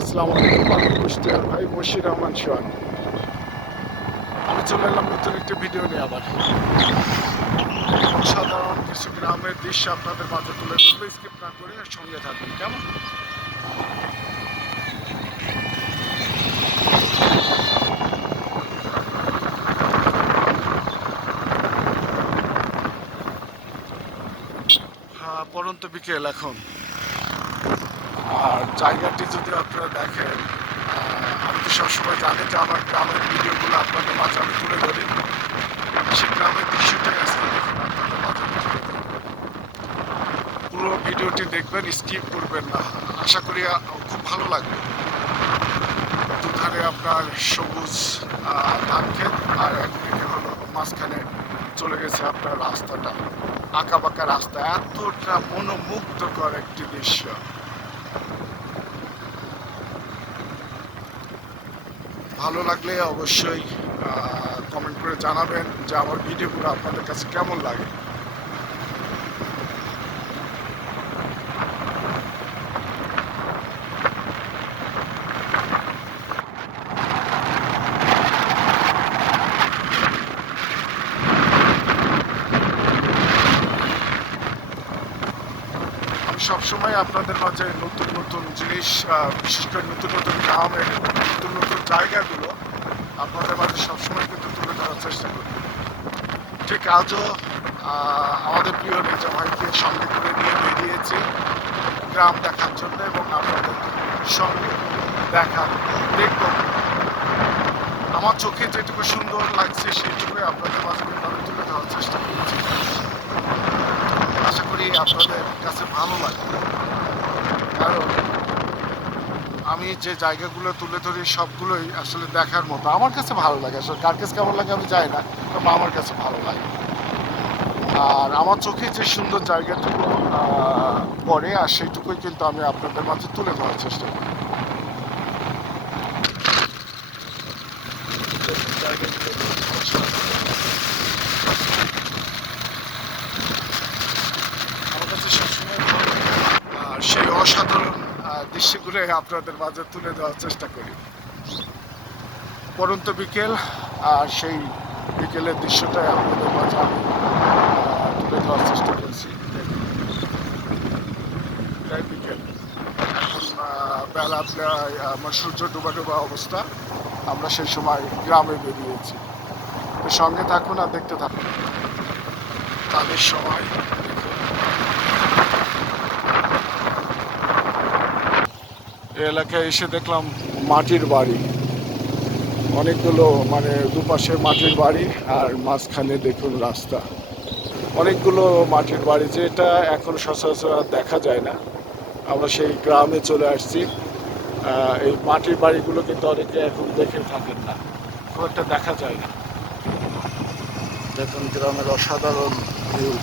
আসসালামু আলাইকুম আমি কুষ্টিয়ার ভাই বশির রহমান সোহান। আমি চলে এলাম নতুন একটি ভিডিও নিয়ে আবার। সাধারণ কিছু গ্রামের দৃশ্য আপনাদের মাঝে তুলে ধরবো স্কিপ না করে সঙ্গে থাকবেন কেমন? হ্যাঁ পরন্ত বিকেল এখন। আর জায়গাটি যদি আপনারা দেখেন আমি তো সবসময় জানি যে আমার গ্রামের ভিডিওগুলো আপনাদের মাঝে আমি তুলে ধরি। সে গ্রামের দৃশ্যটাই আজকে পুরো ভিডিওটি দেখবেন স্কিপ করবেন না। আশা করি খুব ভালো লাগবে। দুধারে আপনার সবুজ ধান ক্ষেত, আর একদিকে হলো মাঝখানে চলে গেছে আপনার রাস্তাটা। আঁকা বাঁকা রাস্তা। এতটা মনোমুগ্ধকর একটি দৃশ্য। ভালো লাগলে অবশ্যই কমেন্ট করে জানাবেন যে আমার ভিডিওগুলো আপনাদের কাছে কেমন লাগে। সবসময় আপনাদের মাঝে নতুন নতুন জিনিস বিশেষ করে নতুন নতুন গ্রামের নতুন নতুন জায়গাগুলো আপনাদের মাঝে সবসময় কিন্তু তুলে ধরার চেষ্টা করি। ঠিক আজও আমাদের প্রিয় নেতা ভাইকে সঙ্গে করে নিয়ে বেরিয়েছি গ্রাম দেখার জন্য এবং আপনাদের সঙ্গে দেখা দেখব। আমার চোখে যেটুকু সুন্দর লাগছে, সেইটুকুই আপনাদের মাঝে তুলে ধরার চেষ্টা করছি। আশা করি আপনাদের কাছে ভালো লাগে। কারণ আমি যে জায়গাগুলো তুলে ধরি সবগুলোই আসলে দেখার মতো। আমার কাছে ভালো লাগে। আসলে কার কাছে কেমন লাগে আমি যাই না তবে আমার কাছে ভালো লাগে। আর আমার চোখে যে সুন্দর জায়গাটুকু পরে আর সেইটুকুই কিন্তু আমি আপনাদের মাঝে তুলে ধরার চেষ্টা করি আমার কাছে সবসময় ভালো লাগে। আর সেই অসাধারণ আহ, দৃশ্যগুলোই আপনাদের মাঝে তুলে দেওয়ার চেষ্টা করি। পরন্ত বিকেল, আর সেই বিকেলের দৃশ্যটাই আপনাদের মাঝে আমি তুলে দেওয়ার চেষ্টা করছি। বিকেল। এখন বেলা আমার সূর্য ডুবা ডুবা অবস্থা। আমরা সেই সময় গ্রামে বেরিয়েছি। সঙ্গে থাকুন আর দেখতে থাকুন। তাদের সময় এলাকায় এসে দেখলাম মাটির বাড়ি। অনেকগুলো মানে দুপাশে মাটির বাড়ি আর মাঝখানে দেখুন রাস্তা। অনেকগুলো মাটির বাড়ি, যেটা এখন সচরাচর দেখা যায় না। আমরা সেই গ্রামে চলে আসছি। এই মাটির বাড়িগুলো কিন্তু অনেকে এখন দেখে থাকেন না। খুব একটা দেখা যায় না। দেখুন গ্রামের অসাধারণ ভিউ